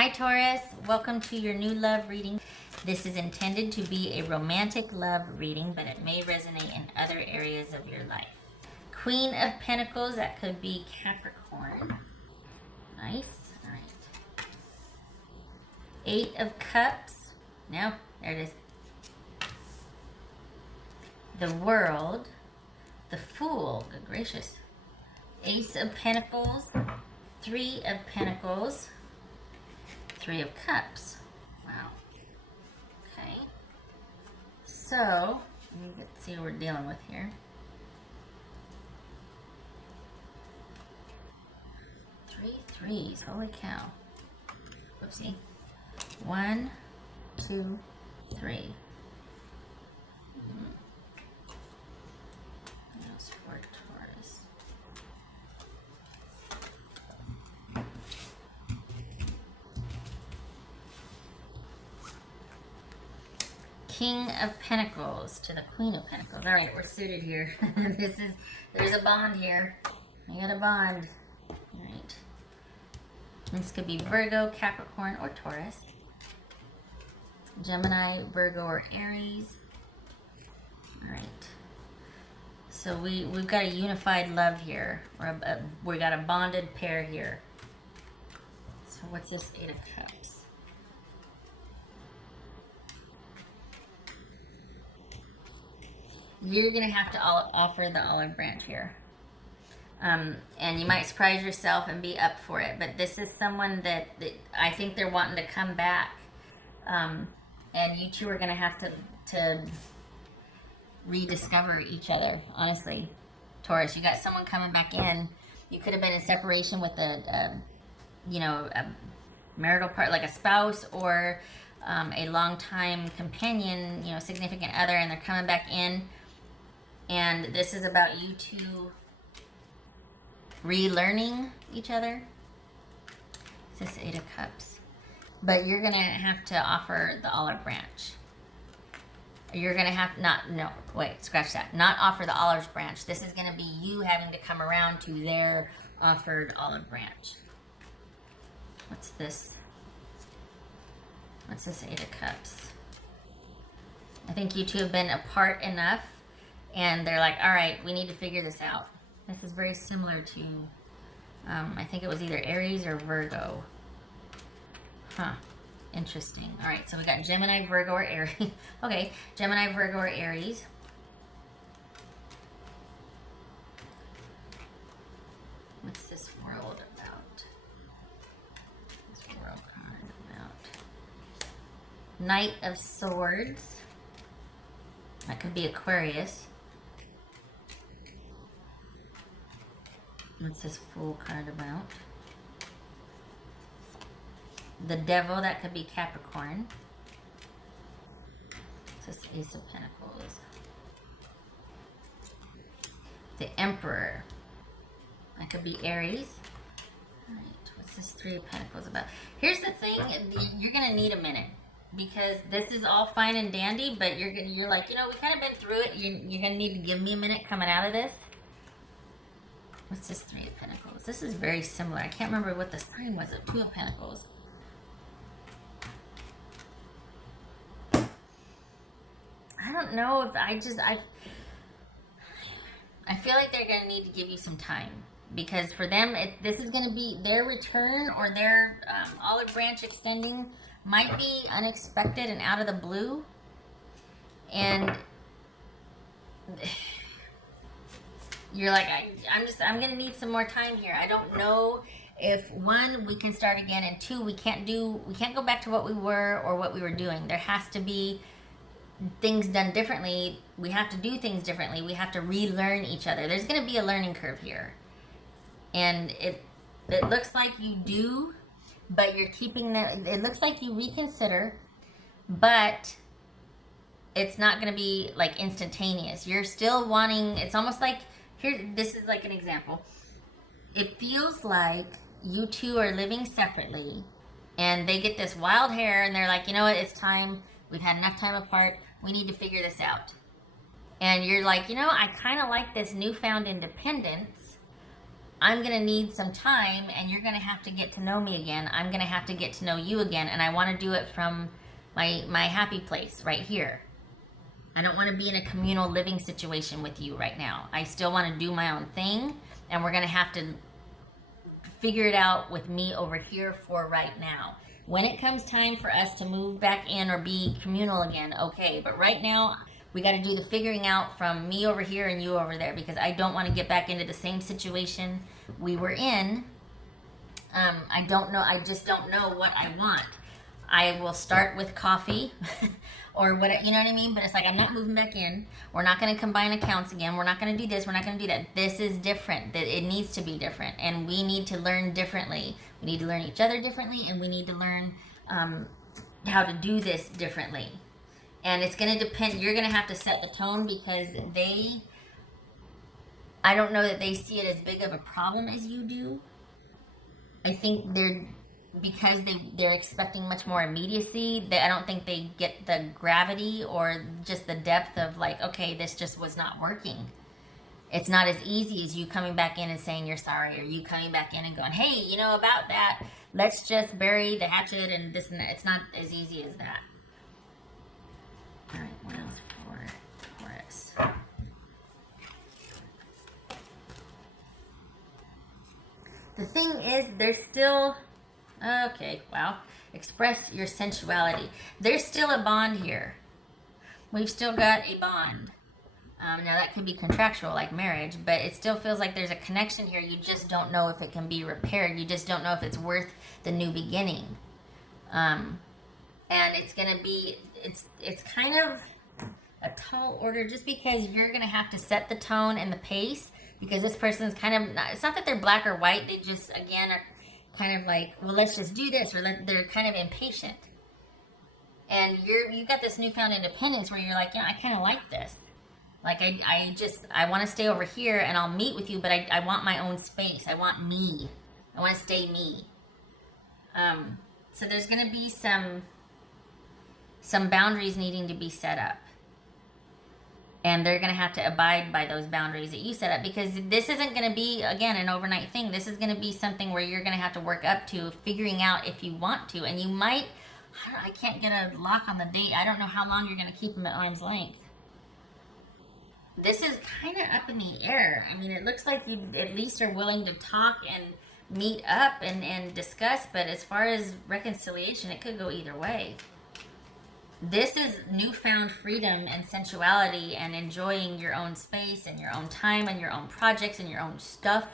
Hi Taurus, welcome to your new love reading. This is intended to be a romantic love reading, but it may resonate in other areas of your life. Queen of Pentacles, that could be Capricorn. Nice, all right. Eight of Cups, no, there it is. The World, the Fool, good gracious. Ace of Pentacles, Three of Pentacles, Three of Cups. Wow. Okay. So, let's see what we're dealing with here. Three threes. Holy cow. Whoopsie. 1, 2, 3. That's for Taurus. King of Pentacles to the Queen of Pentacles. All right, we're suited here. There's a bond here. I got a bond. All right. This could be Virgo, Capricorn, or Taurus. Gemini, Virgo, or Aries. All right. So we've got a unified love here. We got a bonded pair here. So what's this Eight of Cups? You're going to have to offer the olive branch here. And you might surprise yourself and be up for it. But this is someone that I think they're wanting to come back. And you two are going to have to rediscover each other, honestly. Taurus, you got someone coming back in. You could have been in separation with a marital part, like a spouse or a longtime companion, significant other, and they're coming back in. And this is about you two relearning each other. This is Eight of Cups. But you're going to have to offer the olive branch. You're going to have scratch that. Not offer the olive branch. This is going to be you having to come around to their offered olive branch. What's this? What's this Eight of Cups? I think you two have been apart enough. And they're like, all right, we need to figure this out. This is very similar to, I think it was either Aries or Virgo. Huh. Interesting. All right, so we got Gemini, Virgo, or Aries. Okay, Gemini, Virgo, or Aries. What's this world about? This world card about? Knight of Swords. That could be Aquarius. What's this Fool card about? The Devil, that could be Capricorn. What's this Ace of Pentacles? The Emperor, that could be Aries. All right, what's this Three of Pentacles about? Here's the thing, you're gonna need a minute because this is all fine and dandy, but you're like, we kind of been through it. You're gonna need to give me a minute coming out of this. What's this Three of Pentacles? This is very similar. I can't remember what the sign was of Two of Pentacles. I don't know if I feel like they're going to need to give you some time. Because for them, this is going to be their return or their olive branch extending might be unexpected and out of the blue. And you're like, I'm going to need some more time here. I don't know if one, we can start again, and two, we can't go back to what we were or what we were doing. There has to be things done differently. We have to do things differently. We have to relearn each other. There's going to be a learning curve here. And it looks like you do, but you're keeping it looks like you reconsider, but it's not going to be like instantaneous. You're still wanting, it's almost like, this is like an example. It feels like you two are living separately and they get this wild hair and they're like, you know what, it's time. We've had enough time apart. We need to figure this out. And you're like, I kind of like this newfound independence, I'm going to need some time, and you're going to have to get to know me again. I'm going to have to get to know you again, and I want to do it from my happy place right here. I don't want to be in a communal living situation with you right now. I still want to do my own thing, and we're going to have to figure it out with me over here for right now. When it comes time for us to move back in or be communal again, okay. But right now, we got to do the figuring out from me over here and you over there, because I don't want to get back into the same situation we were in. I don't know. I just don't know what I want. I will start with coffee or what, you know what I mean? But it's like, I'm not moving back in. We're not going to combine accounts again. We're not going to do this. We're not going to do that. This is different. That it needs to be different. And we need to learn differently. We need to learn each other differently. And we need to learn how to do this differently. And it's going to depend. You're going to have to set the tone, because I don't know that they see it as big of a problem as you do. I think because they're expecting much more immediacy, I don't think they get the gravity or just the depth of like, okay, this just was not working. It's not as easy as you coming back in and saying you're sorry, or you coming back in and going, hey, you know about that, let's just bury the hatchet and this and that. It's not as easy as that. All right, what else for Taurus? The thing is, there's still... Okay, wow. Express your sensuality. There's still a bond here. We've still got a bond. Now that could be contractual like marriage, but it still feels like there's a connection here. You just don't know if it can be repaired. You just don't know if it's worth the new beginning. And it's going to be, it's kind of a tall order, just because you're going to have to set the tone and the pace, because this person's kind of, it's not that they're black or white. They just, again, are kind of like, well, let's just do this, or they're kind of impatient. And you've got this newfound independence where you're like, yeah, I kind of like this. Like, I want to stay over here and I'll meet with you, but I want my own space. I want me. I want to stay me. So there's going to be some boundaries needing to be set up. And they're going to have to abide by those boundaries that you set up, because this isn't going to be, again, an overnight thing. This is going to be something where you're going to have to work up to figuring out if you want to. And you might, I can't get a lock on the date. I don't know how long you're going to keep them at arm's length. This is kind of up in the air. I mean, it looks like you at least are willing to talk and meet up and discuss. But as far as reconciliation, it could go either way. This is newfound freedom and sensuality and enjoying your own space and your own time and your own projects and your own stuff.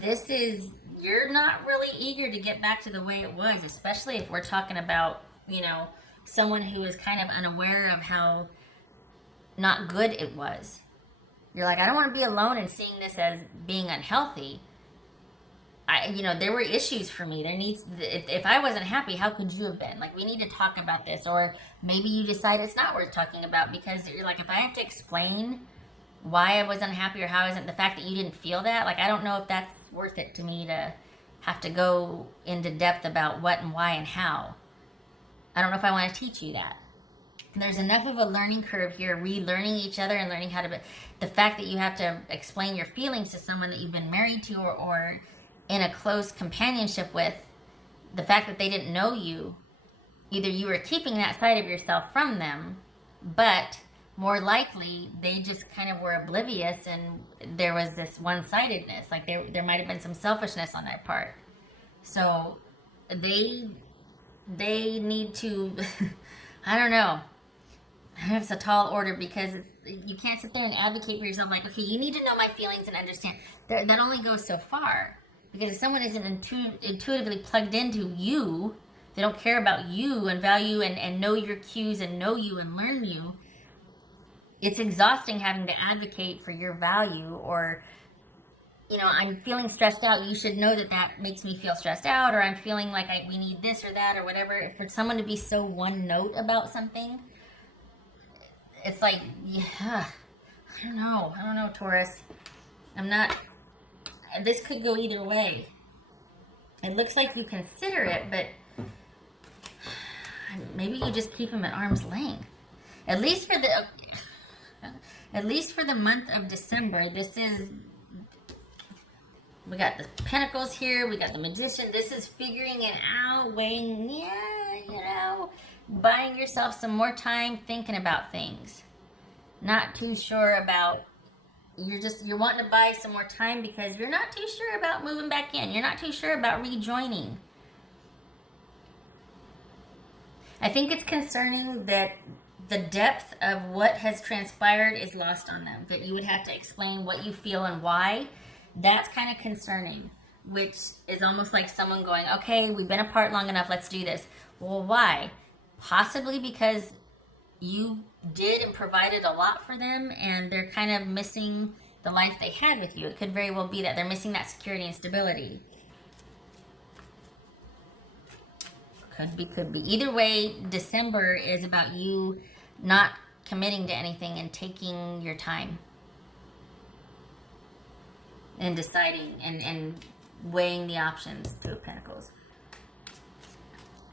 This is, you're not really eager to get back to the way it was, especially if we're talking about, someone who is kind of unaware of how not good it was. You're like, I don't want to be alone and seeing this as being unhealthy. There were issues for me. If I wasn't happy, how could you have been? Like, we need to talk about this. Or maybe you decide it's not worth talking about, because you're like, if I have to explain why I was unhappy or how isn't the fact that you didn't feel that, like, I don't know if that's worth it to me to have to go into depth about what and why and how. I don't know if I want to teach you that. There's enough of a learning curve here, relearning each other and learning how to, the fact that you have to explain your feelings to someone that you've been married to or in a close companionship with, the fact that they didn't know you, either you were keeping that side of yourself from them, but more likely they just kind of were oblivious and there was this one-sidedness. Like there might have been some selfishness on their part. So they need to, I don't know. It's a tall order, because you can't sit there and advocate for yourself like, okay, you need to know my feelings and understand. That only goes so far. Because if someone isn't intuitively plugged into you, they don't care about you and value and know your cues and know you and learn you, it's exhausting having to advocate for your value. Or, I'm feeling stressed out. You should know that makes me feel stressed out. Or I'm feeling like we need this or that or whatever. For someone to be so one note about something, it's like, yeah, I don't know, Taurus. This could go either way. It looks like you consider it, but maybe you just keep them at arm's length. At least for the month of December, this is We got the Pentacles here. We got the Magician. This is figuring it out, weighing, buying yourself some more time thinking about things. Not too sure about, you're wanting to buy some more time because you're not too sure about moving back in. You're not too sure about rejoining. I think it's concerning that the depth of what has transpired is lost on them. That you would have to explain what you feel and why. That's kind of concerning, which is almost like someone going, okay, we've been apart long enough, let's do this. Well, why? Possibly because you did and provided a lot for them and they're kind of missing the life they had with you. It could very well be that they're missing that security and stability. Could be. Either way, December is about you not committing to anything and taking your time and deciding and weighing the options. Two of Pentacles.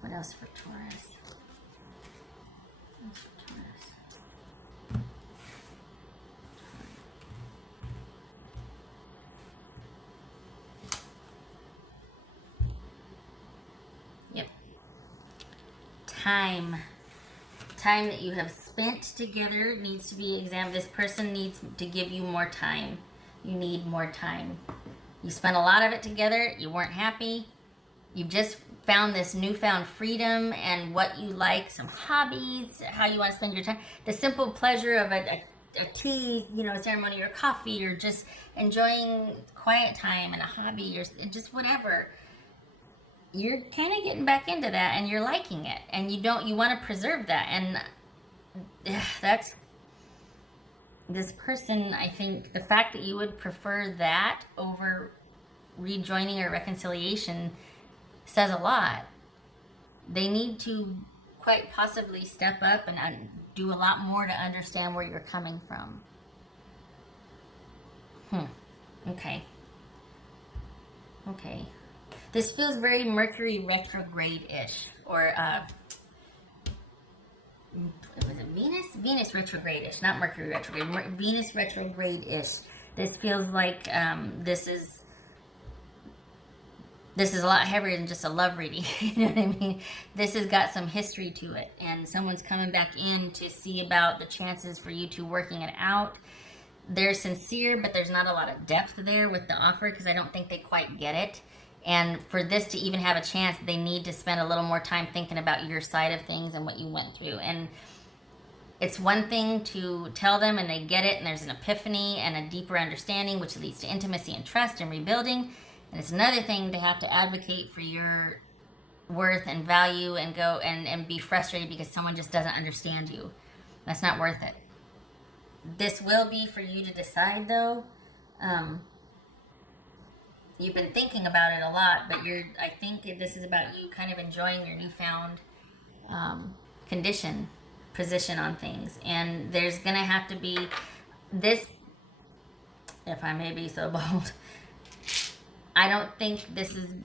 What else for Taurus? Yep. Time that you have spent together needs to be examined. This person needs to give you more time. You need more time. You spent a lot of it together. You weren't happy. You've just found this newfound freedom and what you like, some hobbies, how you want to spend your time. The simple pleasure of a tea, ceremony or coffee, or just enjoying quiet time and a hobby or just whatever. You're kind of getting back into that and you're liking it and you want to preserve that. And that's this person. I think the fact that you would prefer that over rejoining or reconciliation says a lot. They need to quite possibly step up and do a lot more to understand where you're coming from. Okay. This feels very Mercury retrograde-ish, or was it Venus? Venus retrograde-ish, not Mercury retrograde. Venus retrograde-ish. This feels like this is a lot heavier than just a love reading. You know what I mean? This has got some history to it, and someone's coming back in to see about the chances for you two working it out. They're sincere, but there's not a lot of depth there with the offer because I don't think they quite get it. And for this to even have a chance, they need to spend a little more time thinking about your side of things and what you went through. And it's one thing to tell them and they get it and there's an epiphany and a deeper understanding, which leads to intimacy and trust and rebuilding. And it's another thing to have to advocate for your worth and value and go and be frustrated because someone just doesn't understand you. That's not worth it. This will be for you to decide, though. You've been thinking about it a lot, but I think this is about you kind of enjoying your newfound position on things. And there's going to have to be this, if I may be so bold, I don't think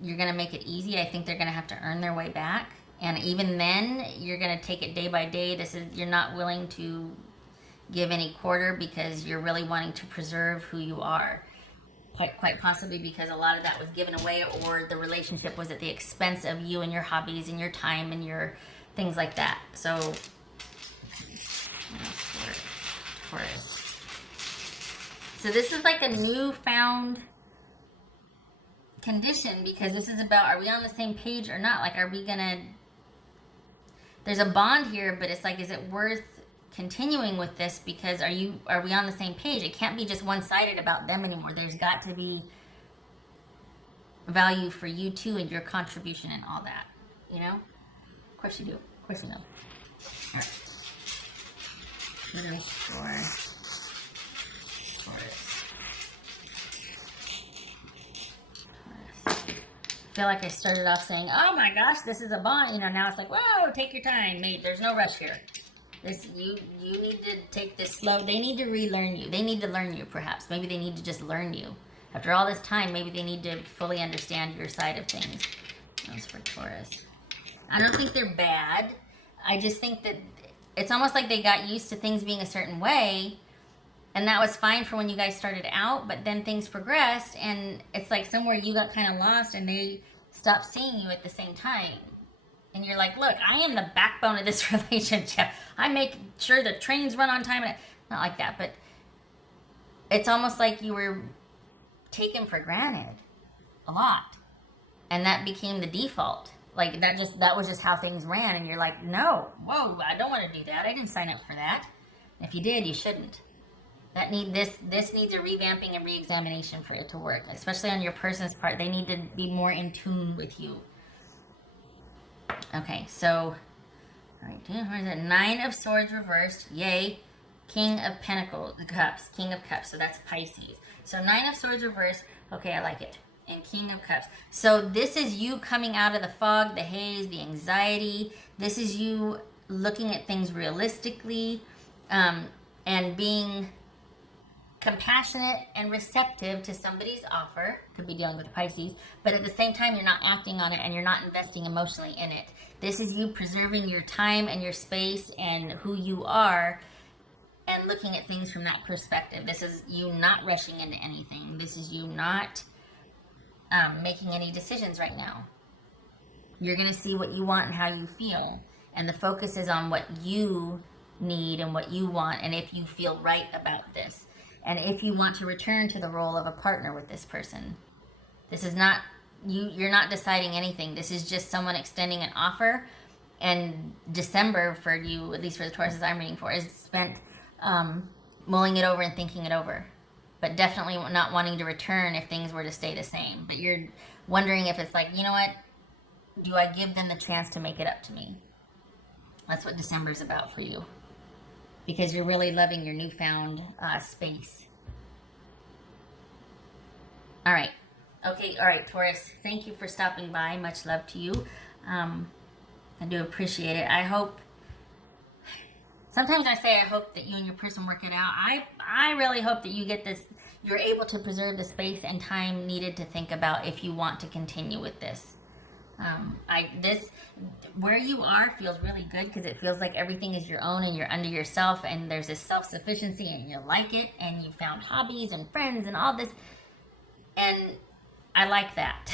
you're going to make it easy. I think they're going to have to earn their way back. And even then, you're going to take it day by day. You're not willing to give any quarter because you're really wanting to preserve who you are. Quite possibly because a lot of that was given away, or the relationship was at the expense of you and your hobbies and your time and your things like that. So, Taurus. So this is like a newfound condition because this is about, are we on the same page or not? Like, are we gonna, there's a bond here, but it's like, is it worth continuing with this because are we on the same page? It can't be just one-sided about them anymore. There's got to be value for you too and your contribution and all that, Of course you do. Of course you know. All right. What else for Taurus? I feel like I started off saying, oh my gosh, this is a bond. Now it's like, whoa, take your time, mate. There's no rush here. You need to take this slow. They need to relearn you. They need to learn you, perhaps. Maybe they need to just learn you. After all this time, maybe they need to fully understand your side of things. That's for Taurus. I don't think they're bad. I just think that it's almost like they got used to things being a certain way, And that was fine for when you guys started out, but then things progressed, and it's like somewhere you got kind of lost and they stopped seeing you at the same time. And you're like, look, I am the backbone of this relationship. I make sure the trains run on time. And not like that, but it's almost like you were taken for granted a lot. And that became the default. Like that was just how things ran. And you're like, no, whoa, I don't want to do that. I didn't sign up for that. And if you did, you shouldn't. This needs a revamping and re-examination for it to work, especially on your person's part. They need to be more in tune with you. Okay, so, all right, what is it? 9 of Swords reversed, yay. King of Pentacles, Cups, King of Cups, so that's Pisces. So 9 of Swords reversed, okay, I like it. And King of Cups. So this is you coming out of the fog, the haze, the anxiety. This is you looking at things realistically, and being compassionate and receptive to somebody's offer. Could be dealing with Pisces, but at the same time, you're not acting on it and you're not investing emotionally in it. This is you preserving your time and your space and who you are and looking at things from that perspective. This is you not rushing into anything. This is you not making any decisions right now. You're going to see what you want and how you feel, and the focus is on what you need and what you want, and if you feel right about this. And if you want to return to the role of a partner with this person. This is not, you're not deciding anything. This is just someone extending an offer. And December for you, at least for the Tauruses I'm reading for, is spent mulling it over and thinking it over. But definitely not wanting to return if things were to stay the same. But you're wondering if it's like, you know what? Do I give them the chance to make it up to me? That's what December's about for you. Because you're really loving your newfound space. All right. Okay, all right, Taurus. Thank you for stopping by. Much love to you. I do appreciate it. I hope... Sometimes I say I hope that you and your person work it out. I really hope that you get this... You're able to preserve the space and time needed to think about if you want to continue with this. Where you are feels really good because it feels like everything is your own and you're under yourself and there's this self-sufficiency and you like it and you found hobbies and friends and all this, and I like that.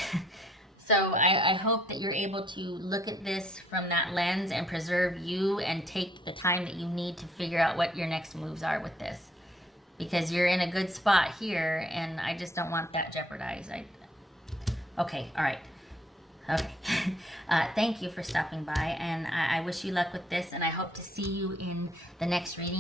So I hope that you're able to look at this from that lens and preserve you and take the time that you need to figure out what your next moves are with this, because you're in a good spot here and I just don't want that jeopardized. Okay, all right. Okay. Thank you for stopping by, and I wish you luck with this, and I hope to see you in the next reading.